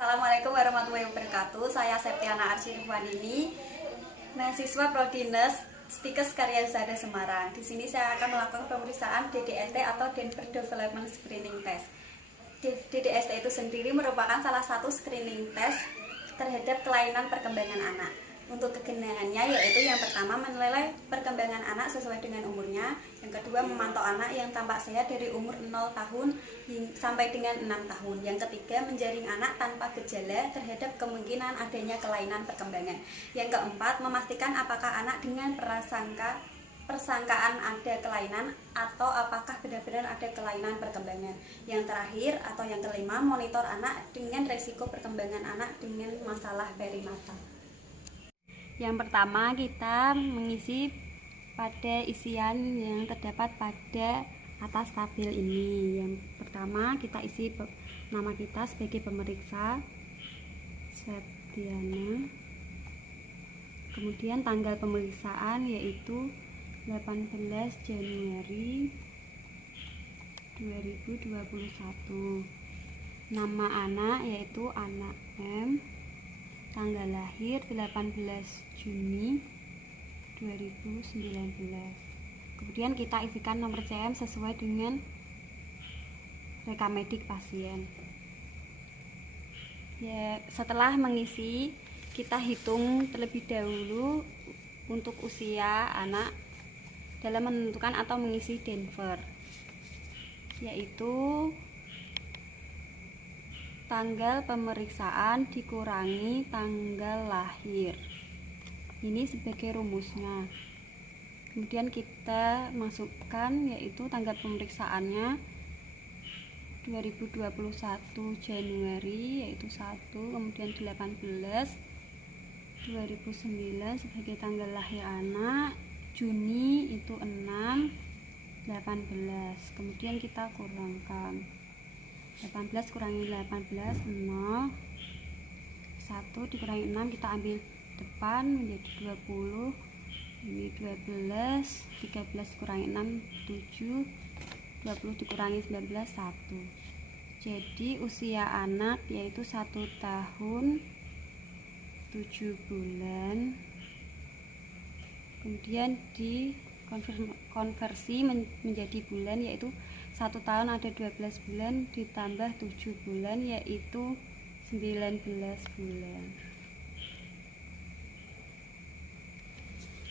Assalamualaikum warahmatullahi wabarakatuh. Saya Septiana Arsyirifwanini, mahasiswa Prodi Nes Stikes Karya Zada Semarang. Di sini saya akan melakukan pemeriksaan DDST atau Denver Development Screening Test. DDST itu sendiri merupakan salah satu screening test terhadap kelainan perkembangan anak. Untuk kegunaannya yaitu yang pertama menilai perkembangan anak sesuai dengan umurnya, yang kedua memantau anak yang tampak sehat dari umur 0 tahun sampai dengan 6 tahun, yang ketiga menjaring anak tanpa gejala terhadap kemungkinan adanya kelainan perkembangan, yang keempat memastikan apakah anak dengan persangkaan ada kelainan atau apakah benar-benar ada kelainan perkembangan. Yang terakhir atau yang kelima, monitor anak dengan resiko perkembangan anak dengan masalah perinatal. Yang pertama, kita mengisi pada isian yang terdapat pada atas tabel ini. Yang pertama, kita isi nama kita sebagai pemeriksa, Septiana. Kemudian tanggal pemeriksaan yaitu 18 Januari 2021. Nama anak yaitu anak M. Tanggal lahir 18 Juni 2019. Kemudian kita isikan nomor CM sesuai dengan rekam medik pasien. Ya, setelah mengisi, kita hitung terlebih dahulu untuk usia anak dalam menentukan atau mengisi Denver, yaitu tanggal pemeriksaan dikurangi tanggal lahir. Ini sebagai rumusnya. Kemudian kita masukkan yaitu tanggal pemeriksaannya 2021 Januari yaitu 1, kemudian 18 2009 sebagai tanggal lahir anak, Juni itu 6, 18. Kemudian kita kurangkan 18 kurangi 18 0, 1 dikurangi 6 kita ambil depan menjadi 20, ini 12, 13 kurangi 6 7, 20 dikurangi 19 1. Jadi usia anak yaitu 1 tahun 7 bulan. Kemudian dikonversi menjadi bulan yaitu 1 tahun ada 12 bulan ditambah 7 bulan yaitu 19 bulan.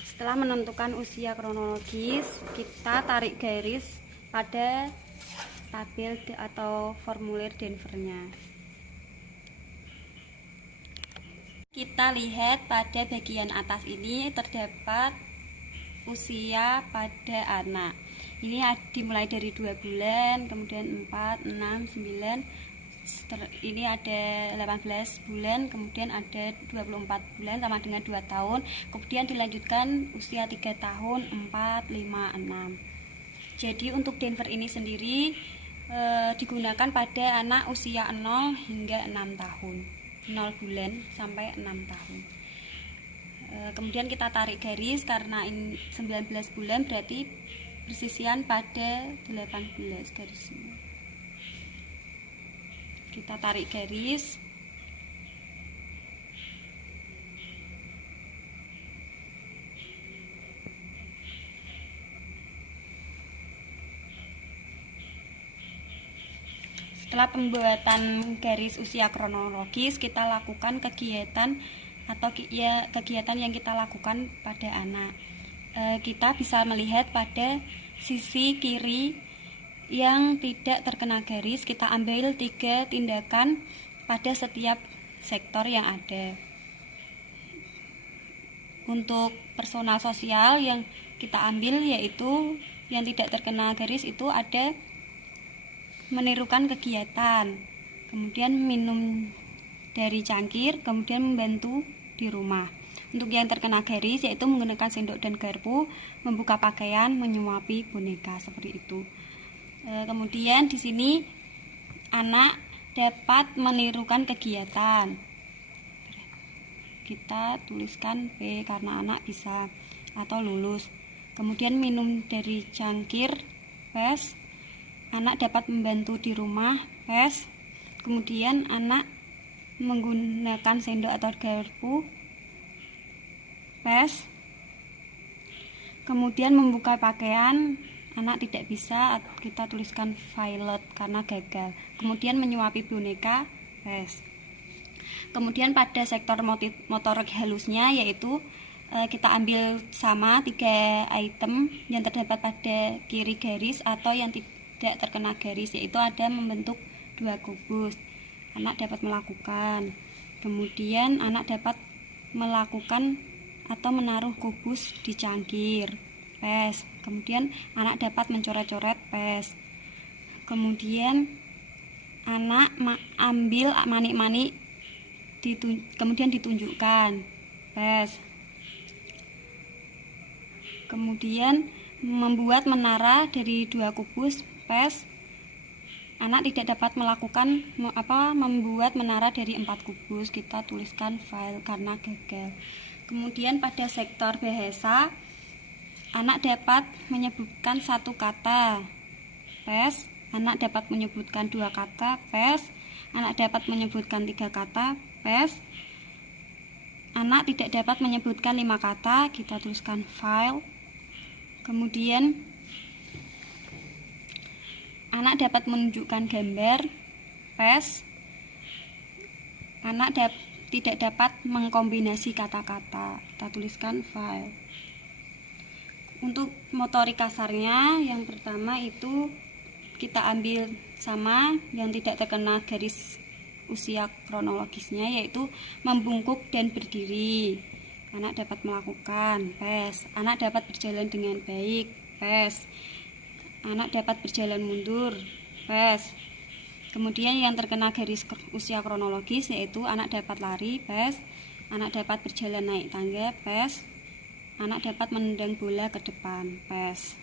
Setelah menentukan usia kronologis, kita tarik garis pada tabel atau formulir Denver-nya. Kita lihat pada bagian atas ini terdapat usia pada anak. Ini dimulai dari 2 bulan, kemudian 4, 6, 9, ini ada 18 bulan, kemudian ada 24 bulan sama dengan 2 tahun, kemudian dilanjutkan usia 3 tahun, 4, 5, 6. Jadi untuk Denver ini sendiri digunakan pada anak usia 0 hingga 6 tahun, 0 bulan sampai 6 tahun. Kemudian kita tarik garis karena ini 19 bulan berarti persisian pada 18 garisnya. Kita tarik garis. Setelah pembuatan garis usia kronologis, kita lakukan kegiatan yang kita lakukan pada anak. Kita bisa melihat pada sisi kiri yang tidak terkena garis, kita ambil 3 tindakan pada setiap sektor yang ada. Untuk personal sosial yang kita ambil yaitu yang tidak terkena garis itu ada menirukan kegiatan, kemudian minum dari cangkir, kemudian membantu di rumah. Untuk yang terkena garis yaitu menggunakan sendok dan garpu, membuka pakaian, menyuapi boneka seperti itu. Kemudian di sini anak dapat menirukan kegiatan. Kita tuliskan P karena anak bisa atau lulus. Kemudian minum dari cangkir, PES. Anak dapat membantu di rumah, PES. Kemudian anak menggunakan sendok atau garpu, pes. Kemudian membuka pakaian, anak tidak bisa, kita tuliskan violet karena gagal. Kemudian menyuapi boneka, pes. Kemudian pada sektor motorik halusnya, yaitu kita ambil sama 3 item yang terdapat pada kiri garis atau yang tidak terkena garis, yaitu ada membentuk 2 kubus. Anak dapat melakukan. Kemudian anak dapat melakukan atau menaruh kubus di cangkir, pes. Kemudian anak dapat mencoret-coret, pes. Kemudian anak ambil manik-manik, kemudian ditunjukkan, pes. Kemudian membuat menara dari 2 kubus, pes. Anak tidak dapat melakukan membuat menara dari 4 kubus, kita tuliskan file karena gagal. Kemudian pada sektor bahasa, anak dapat menyebutkan 1 kata, pes. Anak dapat menyebutkan 2 kata, pes. Anak dapat menyebutkan 3 kata, pes. Anak tidak dapat menyebutkan 5 kata, kita tuliskan file. Kemudian anak dapat menunjukkan gambar, pes. Anak tidak dapat mengkombinasi kata-kata, kita tuliskan file. Untuk motorik kasarnya, yang pertama itu kita ambil sama yang tidak terkena garis usia kronologisnya, yaitu membungkuk dan berdiri. Anak dapat melakukan, pes. Anak dapat berjalan dengan baik, pes. Anak dapat berjalan mundur, pes. Kemudian yang terkena garis usia kronologis, yaitu anak dapat lari, pes. Anak dapat berjalan naik tangga, pes. Anak dapat menendang bola ke depan, pes.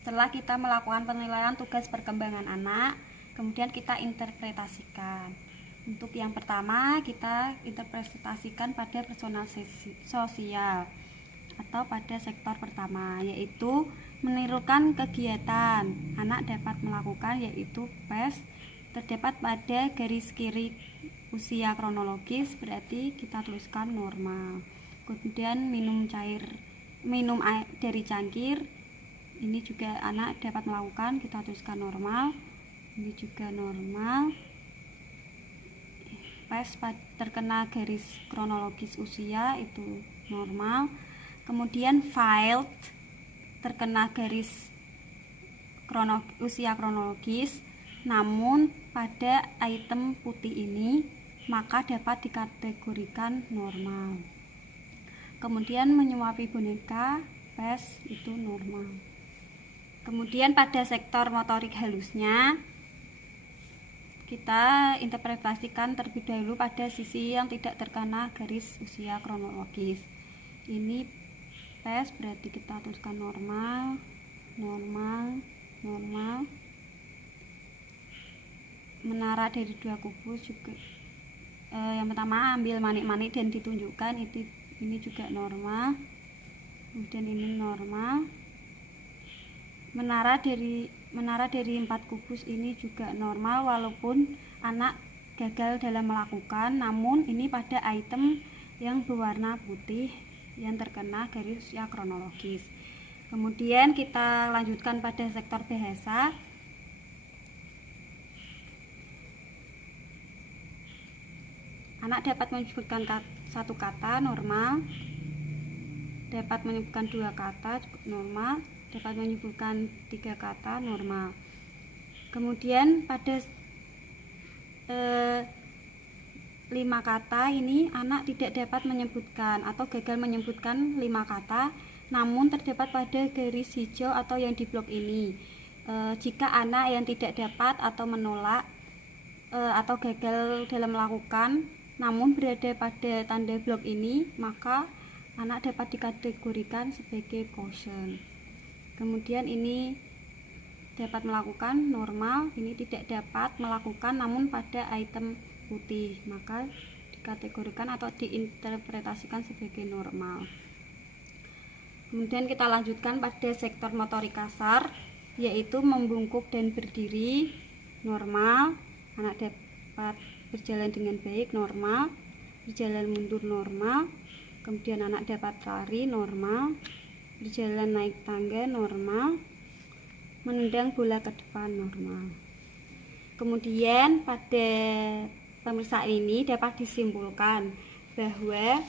Setelah kita melakukan penilaian tugas perkembangan anak, kemudian kita interpretasikan. Untuk yang pertama, kita interpretasikan pada personal sosial atau pada sektor pertama, yaitu menirukan kegiatan anak dapat melakukan, yaitu pes. Terdapat pada garis kiri usia kronologis, berarti kita tuliskan normal. Kemudian minum air dari cangkir, ini juga anak dapat melakukan, kita tuliskan normal. Ini juga normal. Pes terkena garis kronologis usia, itu normal. Kemudian filed terkena garis usia kronologis, namun pada item putih ini maka dapat dikategorikan normal. Kemudian menyuapi boneka, pes, itu normal. Kemudian pada sektor motorik halusnya, kita interpretasikan terlebih dahulu pada sisi yang tidak terkena garis usia kronologis. Ini pes, berarti kita tuliskan normal, normal, normal. Menara dari 2 kubus juga, yang pertama ambil manik-manik dan ditunjukkan, ini juga normal. Kemudian ini normal. Menara dari 4 kubus ini juga normal, walaupun anak gagal dalam melakukan, namun ini pada item yang berwarna putih yang terkena garis usia kronologis. Kemudian kita lanjutkan pada sektor bahasa. Anak dapat menyebutkan 1 kata, normal. Dapat menyebutkan 2 kata, normal. Dapat menyebutkan 3 kata, normal. Kemudian pada 5 kata ini anak tidak dapat menyebutkan atau gagal menyebutkan 5 kata, namun terdapat pada garis hijau atau yang di blok ini. Jika anak yang tidak dapat atau menolak atau gagal dalam melakukan, namun berada pada tanda blok ini, maka anak dapat dikategorikan sebagai caution. Kemudian ini dapat melakukan, normal. Ini tidak dapat melakukan namun pada item putih, maka dikategorikan atau diinterpretasikan sebagai normal. Kemudian kita lanjutkan pada sektor motorik kasar, yaitu membungkuk dan berdiri, normal. Anak dapat berjalan dengan baik normal, berjalan mundur normal, kemudian anak dapat lari normal, berjalan naik tangga normal, menendang bola ke depan normal. Kemudian pada pemeriksaan ini dapat disimpulkan bahwa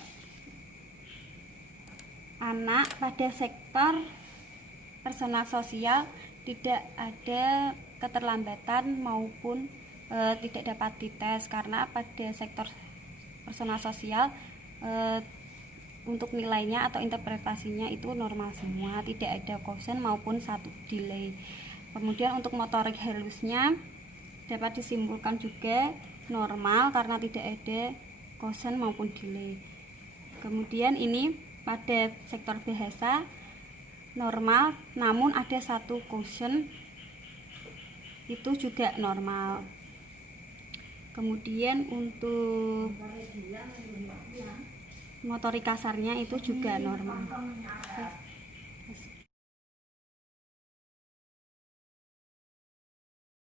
anak pada sektor personal sosial tidak ada keterlambatan maupun tidak dapat dites, karena pada sektor personal sosial untuk nilainya atau interpretasinya itu normal semua, tidak ada kosen maupun satu delay. Kemudian untuk motorik halusnya dapat disimpulkan juga normal karena tidak ada kosen maupun delay. Kemudian ini pada sektor bahasa normal, namun ada satu kosen, itu juga normal. Kemudian untuk motorik kasarnya itu juga normal.